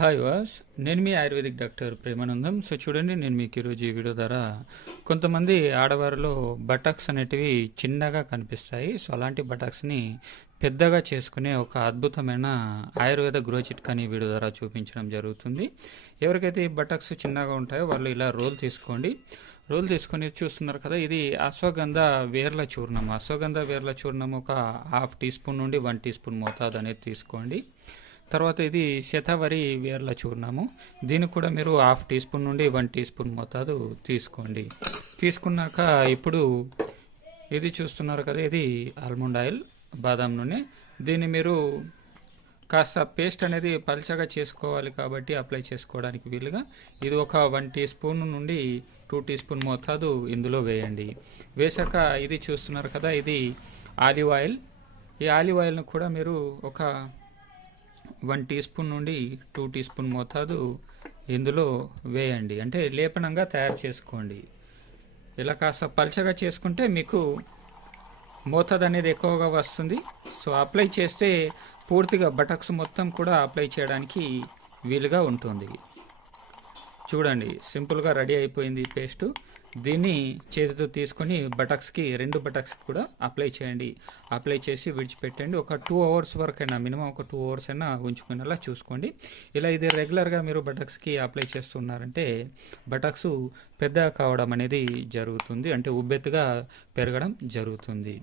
Hi వాస్ నేను మీ ఆయుర్వేదిక్ డాక్టర్ ప్రేమానందం. సో చూడండి నేను మీకు ఈరోజు ఈ వీడియో ద్వారా కొంతమంది ఆడవారిలో బటక్స్ అనేటివి చిన్నగా కనిపిస్తాయి. సో అలాంటి బటక్స్ని పెద్దగా చేసుకునే ఒక అద్భుతమైన ఆయుర్వేద గృహ చిట్కాని వీడియో ద్వారా చూపించడం జరుగుతుంది. ఎవరికైతే ఈ బటక్స్ చిన్నగా ఉంటాయో వాళ్ళు ఇలా రోల్ తీసుకోండి. రోల్ తీసుకొని చూస్తున్నారు కదా ఇది అశ్వగంధ వేర్ల చూర్ణం. అశ్వగంధ వేర్ల చూర్ణం ఒక హాఫ్ టీ స్పూన్ నుండి వన్ టీ స్పూన్ మోతాదు అనేది తీసుకోండి. తర్వాత ఇది శతవరి వేర్ల చూర్ణము. దీన్ని కూడా మీరు హాఫ్ టీ స్పూన్ నుండి వన్ టీ స్పూన్ మోతాదు తీసుకోండి. తీసుకున్నాక ఇప్పుడు ఇది చూస్తున్నారు కదా ఇది ఆల్మండ్ ఆయిల్ బాదాం నూనె. దీన్ని మీరు కాస్త పేస్ట్ అనేది పల్చగా చేసుకోవాలి కాబట్టి అప్లై చేసుకోవడానికి వీలుగా ఇది ఒక వన్ టీ స్పూన్ నుండి టూ టీ స్పూన్ మోతాదు ఇందులో వేయండి. వేసాక ఇది చూస్తున్నారు కదా ఇది ఆలివ్ ఆయిల్. ఈ ఆలివ్ ఆయిల్ను కూడా మీరు ఒక వన్ టీ స్పూన్ నుండి టూ టీ స్పూన్ మోతాదు ఇందులో వేయండి. అంటే లేపనంగా తయారు చేసుకోండి. ఇలా కాస్త పలచగా చేసుకుంటే మీకు మోతాదు అనేది ఎక్కువగా వస్తుంది. సో అప్లై చేస్తే పూర్తిగా బటక్స్ మొత్తం కూడా అప్లై చేయడానికి వీలుగా ఉంటుంది. చూడండి సింపుల్గా రెడీ అయిపోయింది పేస్టు. దీన్ని చేతితో తీసుకొని బటక్స్కి రెండు బటక్స్ కూడా అప్లై చేయండి. అప్లై చేసి విడిచిపెట్టండి. ఒక టూ అవర్స్ వరకు అయినా మినిమం ఒక టూ అవర్స్ అయినా ఉంచుకునేలా చూసుకోండి. ఇలా ఇది రెగ్యులర్గా మీరు బటక్స్కి అప్లై చేస్తున్నారంటే బటక్స్ పెద్దగా కావడం అనేది జరుగుతుంది. అంటే ఉబ్బెత్తుగా పెరగడం జరుగుతుంది.